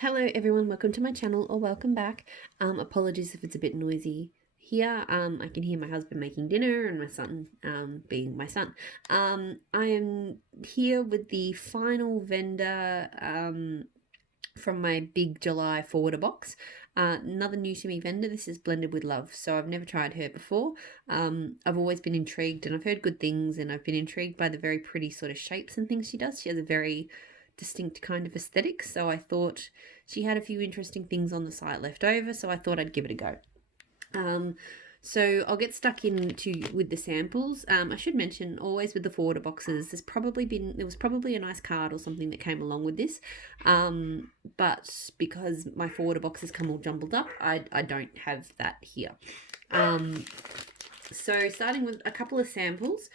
Hello everyone, welcome to my channel or welcome back. Apologies if it's a bit noisy here. I can hear my husband making dinner and my son being my son. I am here with the final vendor from my big July forwarder box. Another new to me vendor. This is Blended with Love, so I've never tried her before. I've always been intrigued and I've heard good things, and I've been intrigued by the very pretty sort of shapes and things she does. She has a very distinct kind of aesthetic, so I thought she had a few interesting things on the site left over, so I thought I'd give it a go. So I'll get stuck into with the samples. I should mention always with the forwarder boxes, there was probably a nice card or something that came along with this, but because my forwarder boxes come all jumbled up, I don't have that here. So starting with a couple of samples.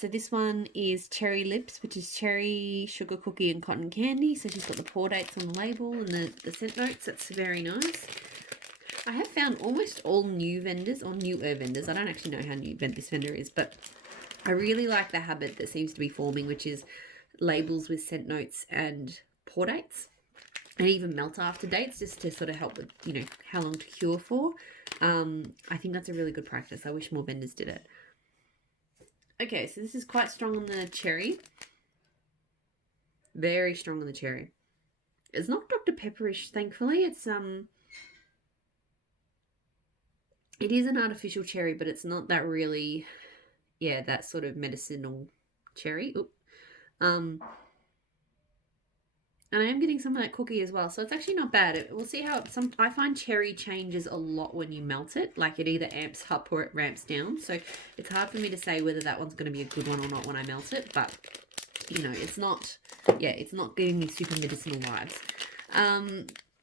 So this one is Cherry Lips, which is cherry, sugar cookie, and cotton candy. So she's got the pour dates on the label and the scent notes. That's very nice. I have found almost all new vendors, or newer vendors. I don't actually know how new this vendor is, but I really like the habit that seems to be forming, which is labels with scent notes and pour dates, and even melt after dates, just to sort of help with, how long to cure for. I think that's a really good practice. I wish more vendors did it. Okay, so this is quite strong on the cherry. Very strong on the cherry. It's not Dr. Pepperish, thankfully. It is an artificial cherry, but it's not that really, that sort of medicinal cherry. And I am getting some of that cookie as well, so it's actually not bad. We'll see how I find cherry changes a lot when you melt it. Like, it either amps up or it ramps down. So it's hard for me to say whether that one's going to be a good one or not when I melt it. But it's not giving me super medicinal vibes.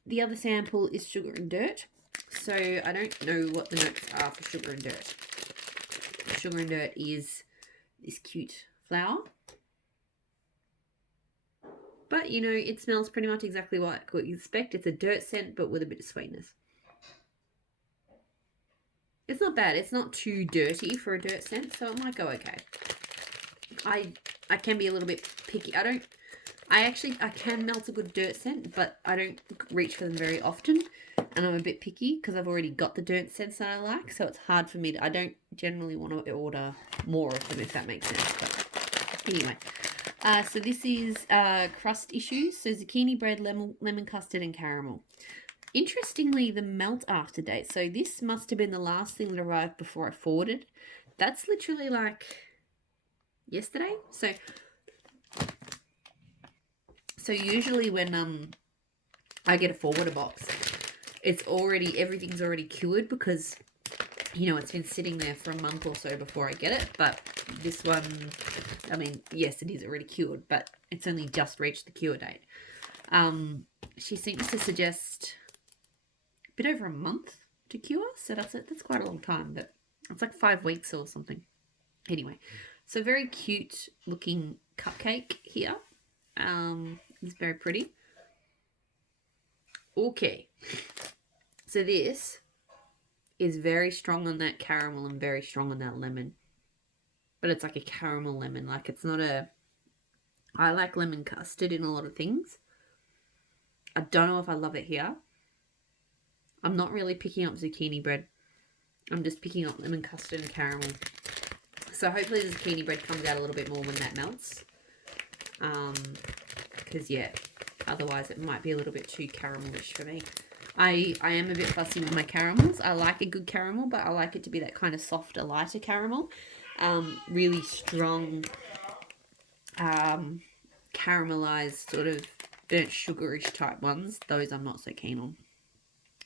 The other sample is Sugar and Dirt. So I don't know what the notes are for Sugar and Dirt. Sugar and Dirt is this cute flower. But, it smells pretty much exactly what you expect. It's a dirt scent, but with a bit of sweetness. It's not bad. It's not too dirty for a dirt scent, so it might go okay. I can be a little bit picky. I can melt a good dirt scent, but I don't reach for them very often. And I'm a bit picky because I've already got the dirt scents that I like, so it's hard for me I don't generally want to order more of them, if that makes sense. But anyway. So this is Crust Issues. So zucchini bread, lemon custard, and caramel. Interestingly, the melt after date. So this must have been the last thing that arrived before I forwarded. That's literally like yesterday. So usually when I get a forwarder box, everything's already cured because it's been sitting there for a month or so before I get it. But this one, yes, it is already cured, but it's only just reached the cure date. She seems to suggest a bit over a month to cure, so that's quite a long time, but it's like 5 weeks or something. Anyway, so very cute looking cupcake here. It's very pretty. Okay, so this is very strong on that caramel and very strong on that lemon. But it's like a caramel lemon. Like, it's not I like lemon custard in a lot of things. I don't know if I love it here. I'm not really picking up zucchini bread. I'm just picking up lemon custard and caramel. So hopefully the zucchini bread comes out a little bit more when that melts. Because, otherwise it might be a little bit too caramelish for me. I am a bit fussy with my caramels. I like a good caramel, but I like it to be that kind of softer, lighter caramel. Really strong caramelized sort of burnt sugarish type ones. Those I'm not so keen on.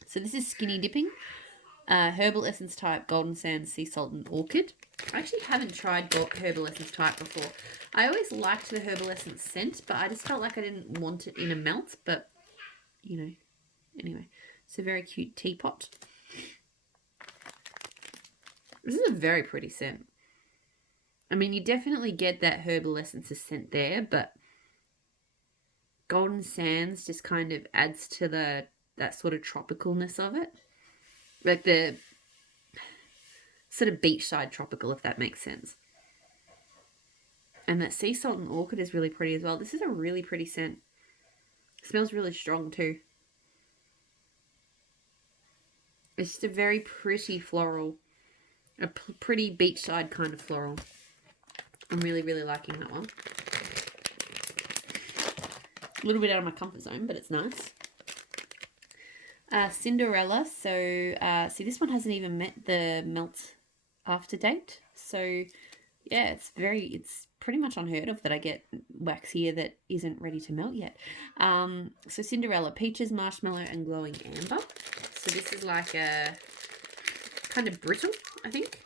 So this is Skinny Dipping. Herbal Essence type, Golden Sands, Sea Salt, and Orchid. I actually haven't tried Herbal Essence type before. I always liked the Herbal Essence scent, but I just felt like I didn't want it in a melt. But, anyway. It's a very cute teapot. This is a very pretty scent. You definitely get that Herbal Essences scent there, but Golden Sands just kind of adds to that sort of tropicalness of it. Like the sort of beachside tropical, if that makes sense. And that Sea Salt and Orchid is really pretty as well. This is a really pretty scent. It smells really strong too. It's just a very pretty floral. A pretty beachside kind of floral. I'm really, really liking that one. A little bit out of my comfort zone, but it's nice. Cinderella. So, see, this one hasn't even met the melt after date. So, yeah, it's pretty much unheard of that I get wax here that isn't ready to melt yet. So Cinderella, peaches, marshmallow, and glowing amber. So this is like a kind of brittle, I think.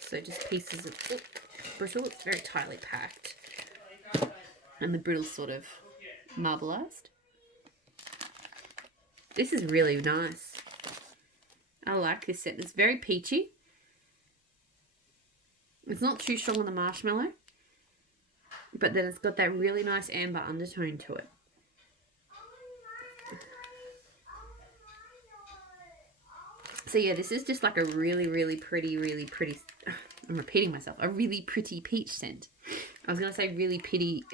So just pieces of brittle. It's very tightly packed. And the brittle's sort of marbleized. This is really nice. I like this set. It's very peachy. It's not too strong on the marshmallow, but then it's got that really nice amber undertone to it. So yeah, this is just like a really, really pretty, I'm repeating myself, a really pretty peach scent. I was going to say really pretty.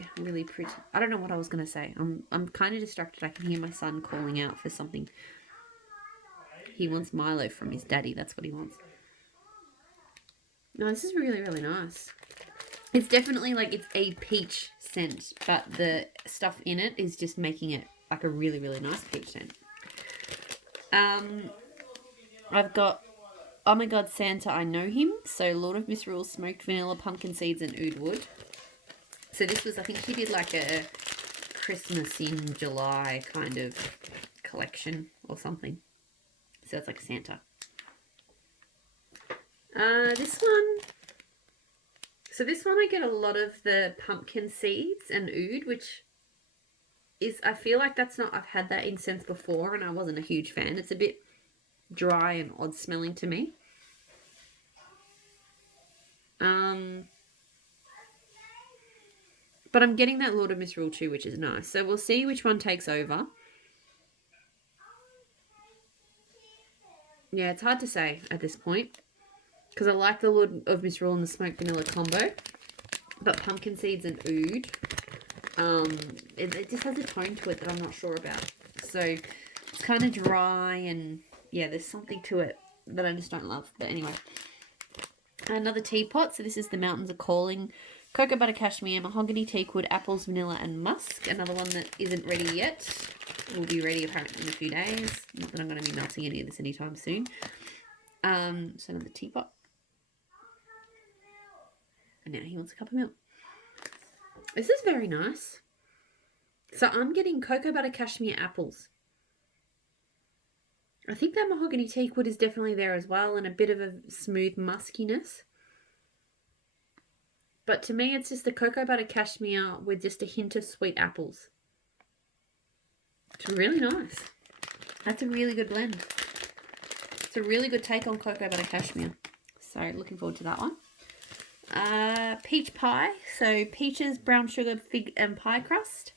I don't know what I was going to say. I'm kind of distracted. I can hear my son calling out for something. He wants Milo from his daddy. That's what he wants. No, this is really, really nice. It's definitely like it's a peach scent, but the stuff in it is just making it like a really, really nice peach scent. I've got Oh My God, Santa, I Know Him. So Lord of Misrule, Smoked Vanilla, Pumpkin Seeds, and Oud Wood. So this was, I think she did like a Christmas in July kind of collection or something. So it's like Santa. This one. So this one I get a lot of the pumpkin seeds and oud, which is, I feel like that's not, I've had that incense before and I wasn't a huge fan. It's a bit dry and odd smelling to me. But I'm getting that Lord of Misrule too, which is nice. So we'll see which one takes over. Yeah, it's hard to say at this point. Because I like the Lord of Misrule and the Smoked Vanilla combo. But pumpkin seeds and oud, it just has a tone to it that I'm not sure about. So it's kind of dry and yeah, there's something to it that I just don't love. But anyway. Another teapot. So this is the Mountains Are Calling. Cocoa butter cashmere, mahogany teakwood, apples, vanilla, and musk. Another one that isn't ready yet. Will be ready apparently in a few days. Not that I'm going to be melting any of this anytime soon. So another teapot. And now he wants a cup of milk. This is very nice. So I'm getting cocoa butter cashmere apples. I think that mahogany teakwood is definitely there as well, and a bit of a smooth muskiness. But to me, it's just the cocoa butter cashmere with just a hint of sweet apples. It's really nice. That's a really good blend. It's a really good take on cocoa butter cashmere. So looking forward to that one. Peach pie. So peaches, brown sugar, fig, and pie crust.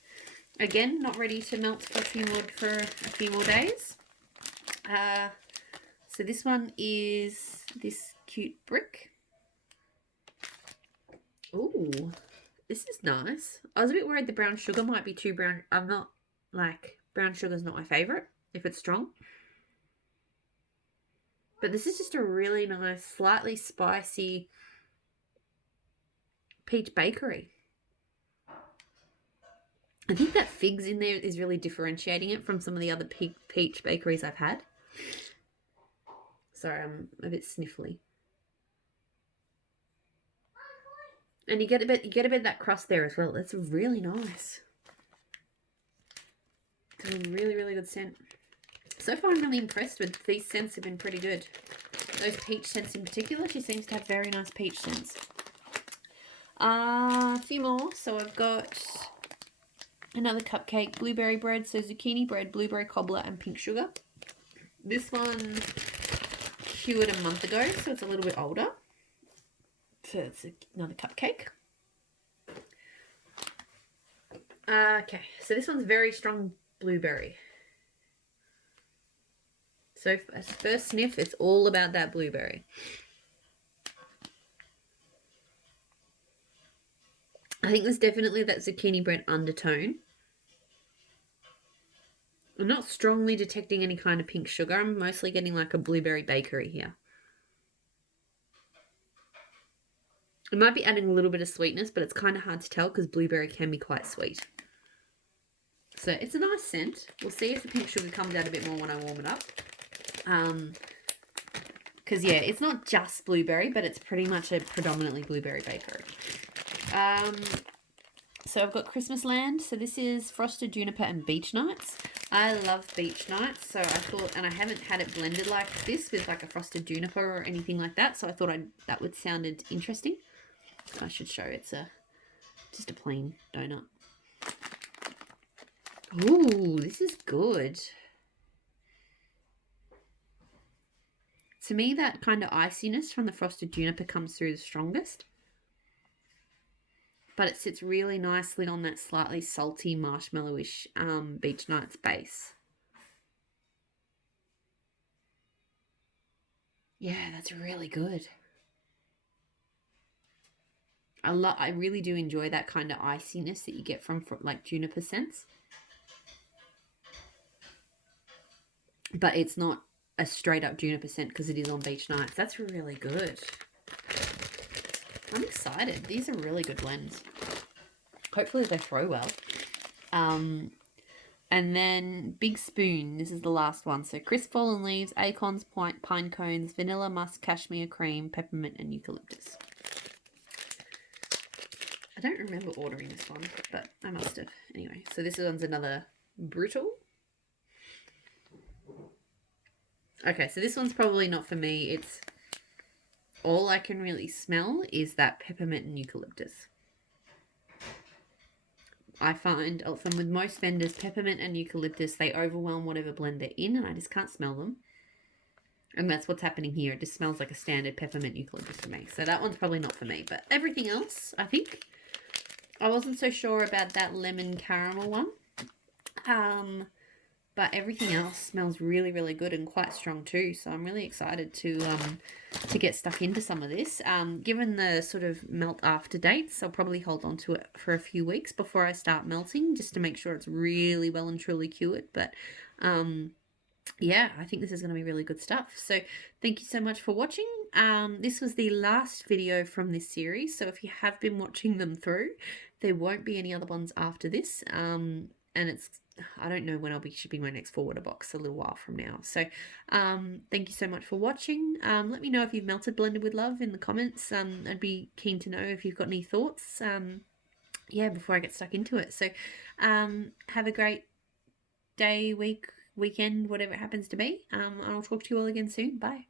Again, not ready to melt flexi wood for a few more days. So this one is this cute brick. Ooh, this is nice. I was a bit worried the brown sugar might be too brown. I'm not, like, brown sugar's not my favourite if it's strong. But this is just a really nice, slightly spicy peach bakery. I think that figs in there is really differentiating it from some of the other peach bakeries I've had. Sorry, I'm a bit sniffly. And you get a bit of that crust there as well. That's really nice. It's a really, really good scent. So far, I'm really impressed with these scents. Have been pretty good. Those peach scents in particular, she seems to have very nice peach scents. A few more. So I've got another cupcake, blueberry bread, so zucchini bread, blueberry cobbler, and pink sugar. This one cured a month ago, so it's a little bit older. So it's another cupcake. Okay, so this one's very strong blueberry. So as first sniff, it's all about that blueberry. I think there's definitely that zucchini bread undertone. I'm not strongly detecting any kind of pink sugar. I'm mostly getting like a blueberry bakery here. It might be adding a little bit of sweetness, but it's kind of hard to tell because blueberry can be quite sweet. So it's a nice scent. We'll see if the pink sugar comes out a bit more when I warm it up. Because, yeah, it's not just blueberry, but it's pretty much a predominantly blueberry bakery. So I've got Christmas Land. So this is Frosted Juniper and Beach Nights. I love Beach Nights, so I thought, and I haven't had it blended like this with like a Frosted Juniper or anything like that, so I thought that would sounded interesting. I should show it's just a plain donut. Ooh, this is good. To me, that kind of iciness from the Frosted Juniper comes through the strongest. But it sits really nicely on that slightly salty marshmallowish Beach Nights base. Yeah, that's really good. I really do enjoy that kind of iciness that you get from like juniper scents. But it's not a straight up juniper scent because it is on Beach Nights. That's really good. I'm excited. These are really good blends. Hopefully they throw well. And then Big Spoon. This is the last one. So crisp fallen leaves, acorns, pine cones, vanilla, musk, cashmere cream, peppermint, and eucalyptus. I don't remember ordering this one, but I must have. Anyway, so this one's another brutal. Okay, so this one's probably not for me. It's all I can really smell is that peppermint and eucalyptus. I find from with most vendors, peppermint and eucalyptus, they overwhelm whatever blend they're in, and I just can't smell them. And that's what's happening here. It just smells like a standard peppermint eucalyptus to me. So that one's probably not for me. But everything else, I think. I wasn't so sure about that lemon caramel one. But everything else smells really, really good and quite strong too. So I'm really excited to get stuck into some of this. Given the sort of melt after dates, I'll probably hold on to it for a few weeks before I start melting, just to make sure it's really well and truly cured. But yeah, I think this is going to be really good stuff. So thank you so much for watching. This was the last video from this series. So if you have been watching them through, there won't be any other ones after this. And I don't know when I'll be shipping my next forwarder box, a little while from now. So thank you so much for watching. Let me know if you've melted blended with love in the comments. I'd be keen to know if you've got any thoughts. Yeah, before I get stuck into it. So have a great day, week, weekend, whatever it happens to be. I'll talk to you all again soon. Bye.